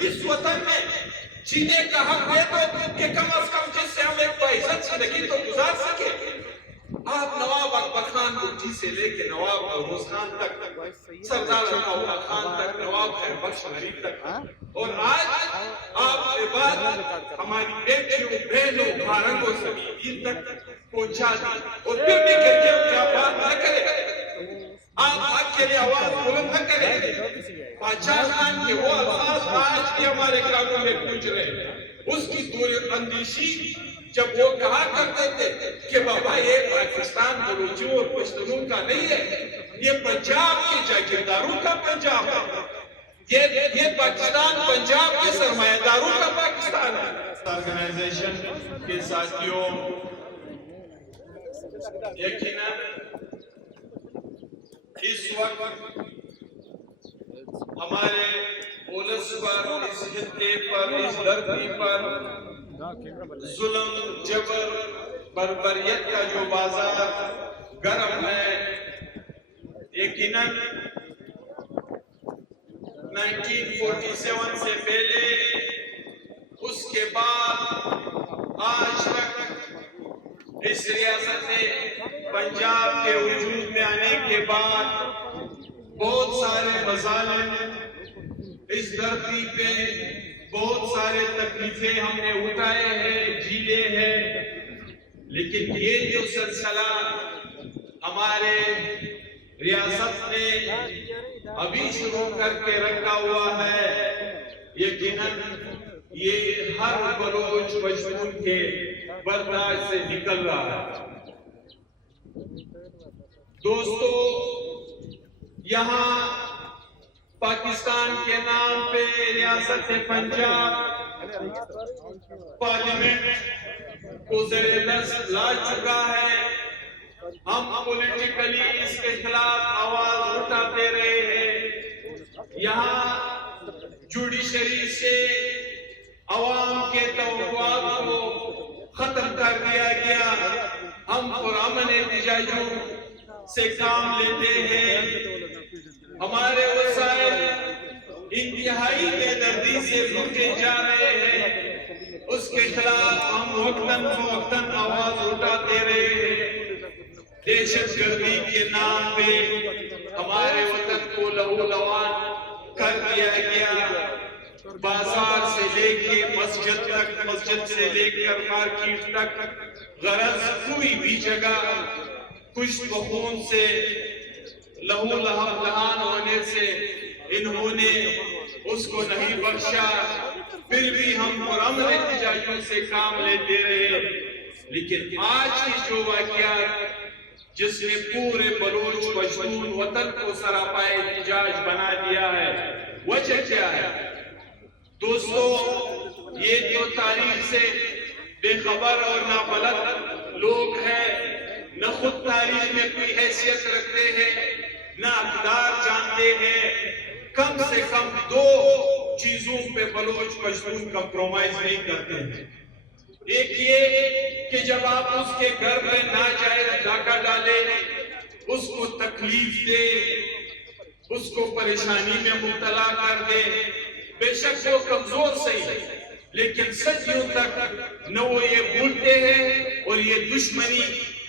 اس وطن میں جینے کا حق ہے تو کہ کم از کم جس سے ہم ایک باعزت زندگی تو گزار سکے. آپ نواب اکبر خان بگٹی سے لے کے نواب نوروز خان تک، سردار ثناءاللہ خان تک، نواب خیر بخش علی تک، اور آج آپ کے بعد ہماری بیٹیوں بہنوں بھارتوں سبھی تک پہنچا دی. اور پھر بھی کہتے ہیں کیا بات نہ کرے، آپ حق کے لیے آواز بلند نہ کریں. بادشاہ خان کے وہ الفاظ آج بھی ہمارے گراموں میں گونج رہے ہیں. اس کی دور اندیشی جب وہ کہا کرتے تھے کہ بابا یہ پاکستان بلوچوں اور پشتونوں کا نہیں ہے، یہ پنجاب کے جاگیرداروں کا پنجاب ہے، یہ پاکستان پنجاب کے سرمایہ داروں کا پاکستان ہے. آرگنائزیشن کے ساتھیوں، یقیناً اس وقت ہمارے پولیس پر، اس خطے پر، اس دھرتی پر ظلم، جبر، بربریت کا جو بازار گرم ہے، یقیناً 1947 سے پہلے، اس کے بعد آج تک اس ریاست پنجاب کے وجود میں آنے کے بعد بہت سارے مظالم اس دھرتی پہ، بہت سارے تکلیفیں ہم نے اٹھائے ہیں، جھیلے ہیں. لیکن یہ جو سلسلہ ہمارے ریاست نے ابھی شروع کر کے رکھا ہوا ہے، یقیناً یہ ہر بلوچ پشتون کے برداشت سے نکل رہا ہے. دوستو، یہاں پاکستان کے نام پہ ریاست پنجاب پارلیمنٹ کو زیر دست لا چکا ہے. ہم پولیٹیکلی اس کے خلاف آواز اٹھاتے رہے ہیں. یہاں جوڈیشری سے عوام کے توقعات کو ختم کر دیا گیا. ہم پرامن احتجاجوں سے کام لیتے ہیں. ہمارے وسائل انتہائی بے دردی سے لوٹے جا رہے ہیں. اس کے خلاف ہم وقتاً فوقتاً آواز اٹھاتے رہے ہیں. دہشت گردی کے نام پہ ہمارے وطن کو لہو لوان کر دیا گیا. بازار سے لے کے مسجد تک، مسجد سے لے کر مارکیٹ تک، غرض کوئی بھی جگہ خشک خون سے، لہو لہان ہونے سے انہوں نے اس کو نہیں بخشا. پھر بھی ہم پرامن احتجاجوں سے کام لیتے رہے. لیکن آج کی جو واقعات جس نے پورے بلوچ پشتون وطن کو سراپائے احتجاج بنا دیا ہے، وجہ کیا ہے؟ دوستو، یہ جو تاریخ سے بے خبر اور نابلد لوگ ہیں، نہ خود تاریخ میں کوئی حیثیت رکھتے ہیں، نہ اقدار جانتے ہیں. کم سے کم دو چیزوں پہ بلوچ پشتون کمپرومائز نہیں کرتے ہیں. ایک یہ کہ جب آپ اس کے گھر میں ناجائز ڈاکہ ڈالیں، اس کو تکلیف دے، اس کو پریشانی میں مبتلا کر دے، بے شک وہ کمزور صحیح، لیکن صدیوں تک نہ وہ یہ بھولتے ہیں اور یہ دشمنی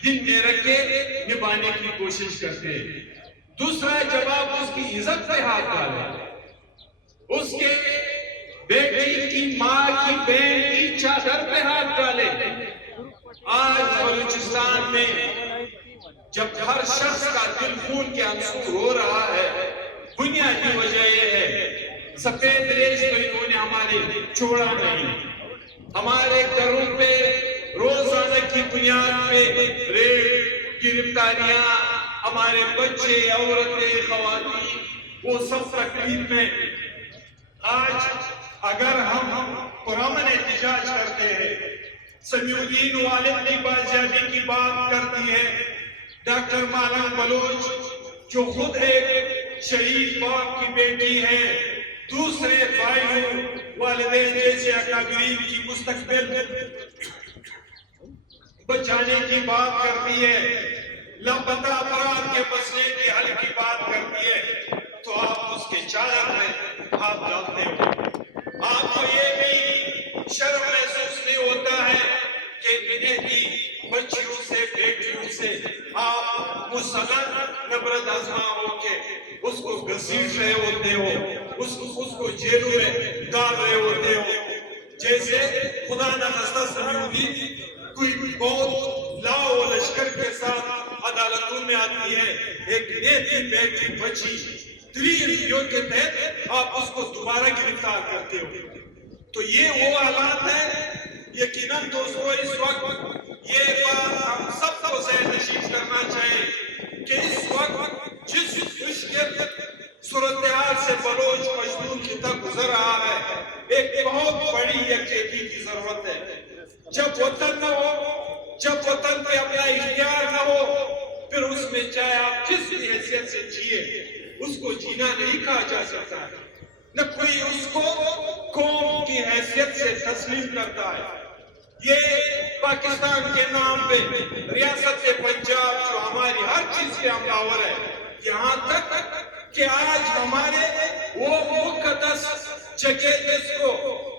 دل میں رکھے نبھانے کی کوشش کرتے ہیں. دوسرا، جب آپ اس کی عزت پہ ہاتھ ڈالیں، اس کے بیٹی کی، ماں کی، بہن کی چادر پہ ہاتھ ڈالیں. آج بلوچستان میں جب ہر شخص کا دل خون کے آنسو رو رہا ہے، بنیادی وجہ یہ ہے سفید ریش تو انہوں نے ہمارے چھوڑا نہیں. ہمارے گھروں پہ روزانہ کی بنیاد پہ ریپ، گرفتاریاں، ہمارے بچے، عورتیں، خواتین، وہ سب تکلیف میں. آج اگر ہم پرامن احتجاج کرتے ہیں، سمیع الدین والد کی بازیابی کی بات کرتی ہے، ڈاکٹر مانا بلوچ جو خود ایک شہید باپ کی بیٹی ہے، دوسرے بھائیوں، والدین جیسے اکابرین کی مستقبل بچانے کی بات کرتی ہے، لاپتہ افراد کے مسئلے کے حل کی بات کرتی ہے، تو آپ اس کے چادر میں ہاتھ ڈالتے ہو. اذہاں ہو کے اس کو گھسیٹ رہے ہوتے ہو، اس کو جیلوں میں ڈال رہے ہوتے ہو، جیسے خدا نہ خواستہ سمیونی کوئی بہت لاؤ و لشکر کے ساتھ عدالتوں میں آتی ہے، ایک نیتی بیٹی بچی 3 کے تحت آپ اس کو دوبارہ گرفتار کرتے ہو۔ تو یہ وہ حالات ہیں، یقیناً دوستو اس وقت یہ بات ہم سب کو ذہن نشین کرنا چاہیے کہ اس وقت جس مشکل صورتحال سے بلوچ مظلوم خطہ گزر رہا ہے، ایک بہت بڑی یکجہتی کی ضرورت ہے۔ جب وطن نہ ہو، جب وطن پہ اپنا اختیار نہ ہو، پھر اس میں چاہے آپ جس بھی حیثیت سے جیے، اس کو جینا نہیں کہا جا سکتا ہے، نہ کوئی اس کو قوم کی حیثیت سے تسلیم کرتا ہے۔ یہ پاکستان کے نام پہ ریاست پنجاب جو ہماری ہر چیز سے حملہ ہے، یہاں تک کہ آج ہمارے وہ مقدس جگہ جس کو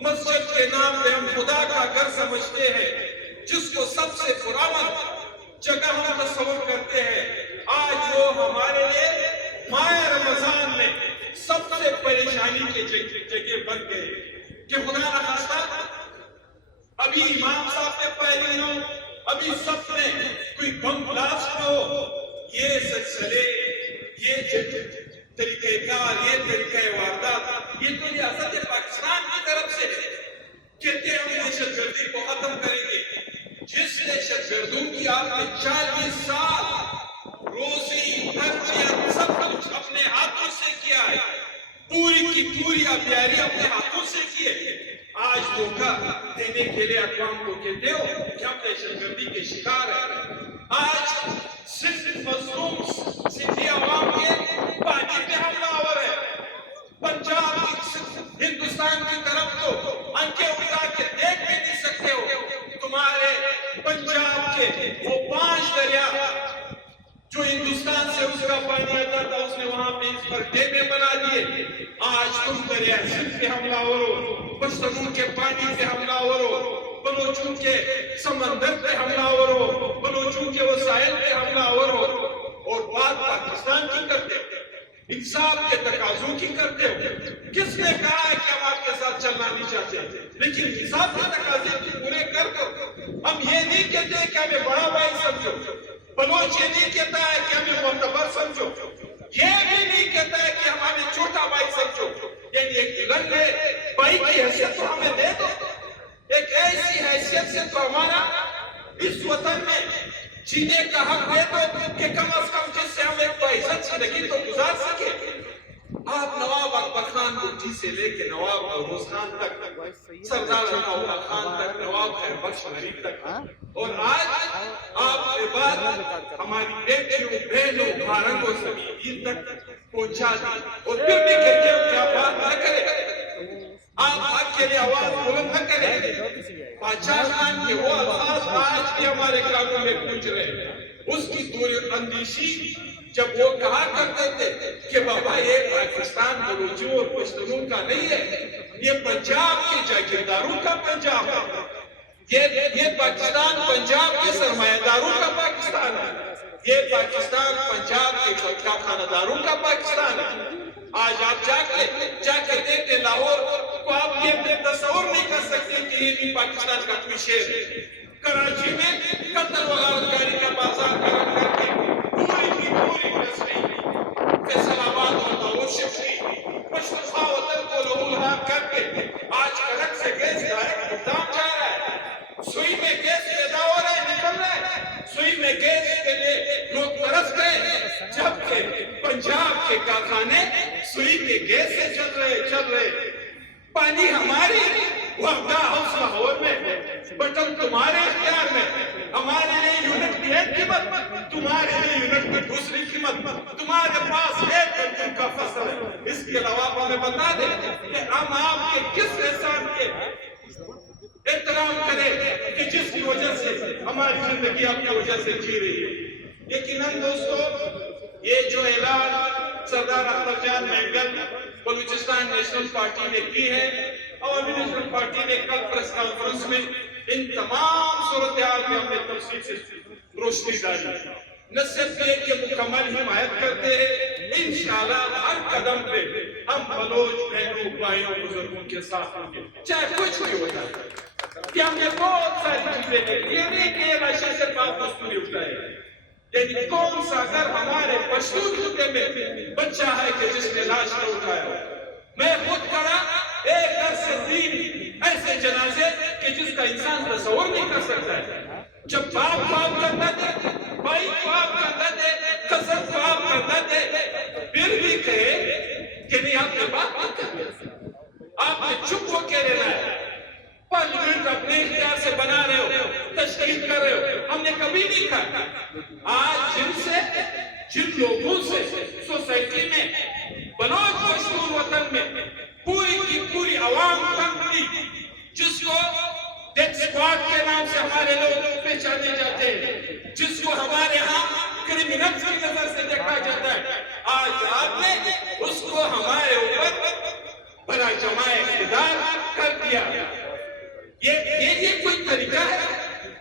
مسجد کے نام پہ ہم خدا کا گھر سمجھتے ہیں، جس کو سب سے پرامن جگہ ہم تصور کرتے ہیں، آج وہ ہمارے لیے ماہ رمضان میں سب سے پریشانی کے جگہ بن گئے کہ خدا نہ خواستہ ابھی امام صاحب کے پہلے ہو، ابھی سب میں کوئی بم بلاسٹ نہ ہو، یہ سلسلے، یہ طریقہ کار، یہ طریقہ واردات، یہ تو ریاست پاکستان کی طرف سے کہتے ہیں ہم دہشت گردی کو ختم کریں گے۔ جس دہشت گردوں کی آپ نے 40 سال روزی تربیت سب کچھ اپنے ہاتھوں سے کیا ہے، پوری کی پوری ابیاری اپنے ہاتھوں سے کی ہے، آج دھوکہ دینے کے لیے اقوام کو کہتے ہو کہ ہم دہشت گردی کے شکار ہیں۔ آج صرف مظلوم سندھی عوام کے پانی پہ حملہ آور ہے، پنجاب ہندوستان کی طرف تو آنکھیں اٹھا کے دیکھ بھی نہیں سکتے ہو۔ تمہارے پنجاب کے وہ 5 دریا جو ہندوستان سے اس کا پانی آتا تھا، اس نے وہاں پہ اس پر ڈیمیں بنا دیے، آج تم دریا سندھ پہ حملہ آور ہو، پشتون کے پانی پہ حملہ آور ہو، بلوچوں کے سمندر پہ حملہ آور ہو، بلوچوں کے وسائل پہ حملہ آور ہو، اور بات پاکستان کی کرتے ہو، انصاف کے تقاضوں کی کرتے ہو۔ کس نے کہا ہے کہ ہم آپ کے ساتھ چلنا نہیں چاہتے، لیکن انصاف کے تقاضے کی پورے کر دو۔ ہم یہ نہیں کہتے کہ ہمیں بڑا بھائی سمجھو، بلوچ یہ نہیں کہتا ہے کہ ہمیں معتبر سمجھو، یہ بھی نہیں کہتا ہے کہ ہم ہمیں چھوٹا بھائی سمجھو، یعنی ایک دلن ہے بھائی کی حیثیت تو ہمیں دے دو، ایک ایسی حیثیت سے تو ہمارا اس وطن میں جینے کا حق دے دو کہ کم از کم جس سے ہم ایک باعزت زندگی تو گزار سکے۔ آپ نواب اکبر خان بٹھی سے لے کے نواب بہروز خان تک، سردار ثناءاللہ خان تک، نواب خیر بخش غریب تک، اور آج آپ کے بعد ہماری بیٹیوں، بہنوں، بھارت و زمین تک پہنچا دی، اور پھر بھی کہتے ہو کہ آپ بات نہ کریں، آپ حق کے لیے آواز بلند نہ کریں۔ بادشاہ خان کے وہ الفاظ آج بھی ہمارے کانوں میں گونج رہے ہیں، اس کی دور اندیشی جب وہ کہا کرتے تھے کہ بابا یہ پاکستان بلوچوں اور پشتونوں کا نہیں ہے، یہ پنجاب کے جاگیرداروں کا پنجاب ہے، یہ پاکستان پنجاب کے سرمایہ داروں کا پاکستان ہے، یہ پاکستان پنجاب کے خانہ داروں کا پاکستان ہے۔ آج آپ جا کے دیکھیں لاہور کو، آپ یہ تصور نہیں کر سکتے کہ یہ بھی پاکستان کا کوئی شہر ہے۔ کراچی میں قتل و غارتگاری کا بازار قائم کر کے پوری کی پوری انڈسٹری فیصل آباد اور لاہور شفری مشرقہ وطن کو لہولہار کر کے آج کڑک سے گیس ڈائریکٹ گودام جا رہا ہے، سوئی میں گیس پیدا ہو رہا ہے، نکل رہا ہے، سوئی میں گیس کے لیے لوگ ترس گئے، جبکہ پنجاب کے کارخانے سوئی کے گیس سے چل رہے، پانی ہماری وردہ ہاؤس لاہور میں، بٹن تمہارے اختیار میں، ہمارے لیے یونٹ کی ایک قیمت، تمہارے لیے یونٹ کی دوسری قیمت، تمہارے پاس ایک گھنٹے کا فصل ہے۔ اس کے علاوہ ہمیں بتا دیں کہ ہم آپ کے کس احسان کے احترام کریں کہ جس کی وجہ سے ہماری زندگی آپ کی وجہ سے جی رہی ہے۔ یقیناً دوستو، یہ جو اعلان سردار اختر جان مینگل بلوچستان نیشنل پارٹی نے کی ہے، عوامی نیشنل پارٹی نے کل پریس کانفرنس میں ان تمام صورتحال میں ہم نے تفصیل سے روشنی ڈالی۔ نہ صرف یہ کہ مکمل حمایت کرتے ہیں، انشاءاللہ ہر قدم پہ ہم بلوچ بہنوں بھائیوں بزرگوں کے ساتھ ہوں گے، چاہے کچھ بھی ہو جائے کہ ہم نے بہت ساری چیزیں کی، یہ نہیں کہ یہ نشے سے پاک دستوری اٹھائے، یعنی کون سا گھر ہمارے پشتون خطے میں بچہ ہے کہ جس نے لاش نہ اٹھایا ہو؟ میں خود کرا ایک گھر سے 3 ایسے جنازے کہ جس کا انسان تصور نہیں کر سکتا ہے۔ جب باپ باپ کرتا تھے، بھائی باپ کرتا تھے، کزن باپ کرتا تھے، پھر بھی کہے کہ نہیں آپ نے بات نہیں کرتے، آپ نے چپ ہو کے رہنا ہے، پارلیمنٹ اپنے اختیار سے بنا رہے ہو، تشکیل کر رہے ہو، ہم نے کبھی نہیں کہا۔ آج جن لوگوں سے سوسائٹی میں بلوچ پشتون وطن میں پوری کی پوری عوام تنگ تھی، جس کو ڈیتھ اسکواڈ کے نام سے ہمارے لوگ پہچانے جاتے ہیں، جس کو ہمارے ہاں کرمنل کی نظر سے دیکھا جاتا ہے، آج آپ نے اس کو ہمارے اوپر بڑا جمع اقتدار کر دیا۔ یہ کوئی طریقہ ہے؟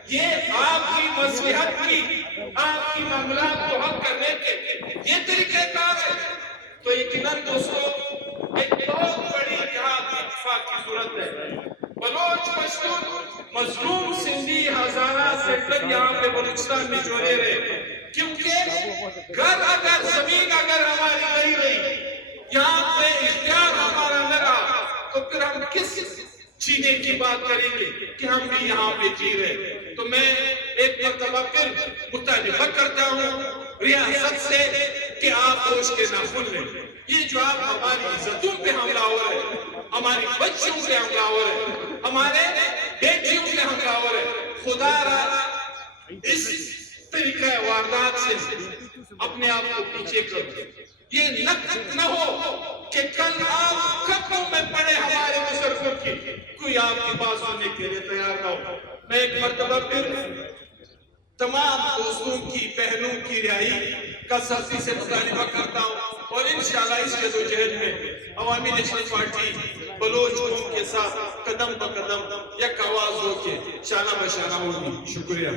یہ آپ کی مصلحت کی، آپ کی معاملات کو حل کرنے کے یہ طریقہ کار ہے؟ تو یقیناً دوستو ایک بہت بڑی اتحاد اتفاق کی ضرورت ہے۔ بلوچ پشتون مظلوم سندھی ہزارہ سینٹر یہاں پہ بلوچستان میں جوڑے رہے، کیونکہ گھر اگر زمین اگر ہماری نہیں رہی، یہاں پہ اختیار ہمارا نہ رہا، تو پھر ہم کس جینے کی بات کریں گے کہ ہم بھی یہاں پہ جی رہے؟ تو میں ایک مرتبہ پھر مطالبہ کرتا ہوں ریاست سے کہ آپ ہوش کے ناخن لیں۔ یہ جو آپ ہماری عزتوں پہ حملہ ہو رہے ہیں، ہماری بچوں پہ حملہ ہو رہے ہیں، ہمارے بیٹیوں پہ حملہ ہو رہے ہیں، خدا را اس طریقہ واردات سے اپنے آپ کو پیچھے کرو۔ یہ نہ ہو کہ کل آپ قبروں میں پڑے ہمارے بزرگوں کی، کوئی آپ کی بات سننے کے لیے تیار نہ ہو۔ میں ایک مرتبہ پھر تمام دوستوں کی، بہنوں کی رہائی کا سختی سے مطالبہ کرتا ہوں، اور انشاءاللہ اس جدوجہد میں عوامی نیشنل پارٹی بلوچ قوم کے ساتھ قدم بقدم یک آواز ہو کے شانہ بشانہ ہوگی۔ شکریہ۔